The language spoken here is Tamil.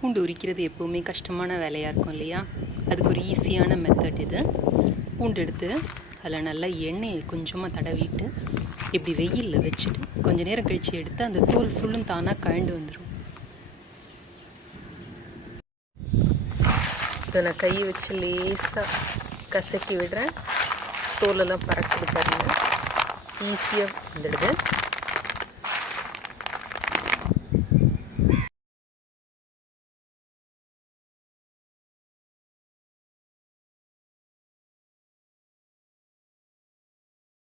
பூண்டு உரிக்கிறது எப்போவுமே கஷ்டமான வேலையாக இருக்கும் இல்லையா அதுக்கு ஒரு ஈஸியான மெத்தட் இது பூண்டு எடுத்து அதில் நல்லா எண்ணெயை கொஞ்சமாக தடவிட்டு இப்படி வெயிலில் வச்சுட்டு கொஞ்சம் நேரம் கழித்து எடுத்து அந்த தூள் ஃபுல்லும் தானாக கழண்டு வந்துடும் இதை நான் கையை வச்சு லேசாக கசக்கி விடுறேன் தோலெல்லாம் பறக்கிட்டு பாருங்கள் ஈஸியாக வந்துடுது